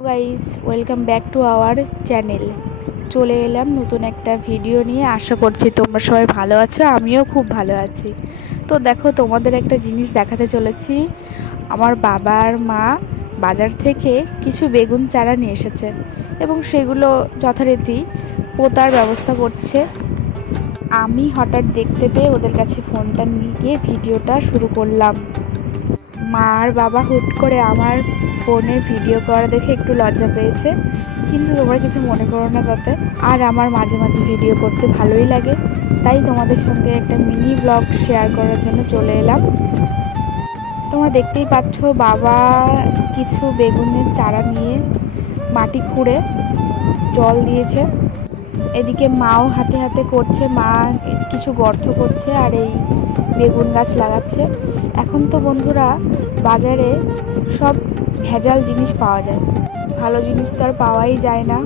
Guys, welcome back to our channel. চলে এলাম নতুন একটা ভিডিও নিয়ে। আশা করছি তোমরা সবাই ভালো আছো, আমিও খুব ভালো আছি। তো দেখো, তোমাদের একটা জিনিস দেখাতে চলেছি। আমার বাবা আর মা বাজার থেকে কিছু বেগুন চারা নিয়ে এসেছে এবং সেগুলো যথারীতি পোতার ব্যবস্থা করছে। আমি হঠাৎ দেখতে পেয়ে ওদের কাছে ফোনটা নিয়ে গিয়ে ভিডিওটা শুরু করলাম। মা আর বাবা হুট করে আমার ফোনে ভিডিও করা দেখে একটু লজ্জা পেয়েছে, কিন্তু তোমরা কিছু মনে করো না তাতে। আর আমার মাঝে মাঝে ভিডিও করতে ভালোই লাগে, তাই তোমাদের সঙ্গে একটা মিনি ব্লগ শেয়ার করার জন্য চলে এলাম। তোমরা দেখতেই পাচ্ছ, বাবা কিছু বেগুনের চারা নিয়ে মাটি খুঁড়ে জল দিয়েছে। এদিকে মাও হাতে হাতে করছে, মা কিছু গর্ত করছে আর এই বেগুন গাছ লাগাচ্ছে। এখন তো বন্ধুরা বাজারে সব ভেজাল জিনিস পাওয়া যায়, ভালো জিনিস তো আর পাওয়াই যায় না।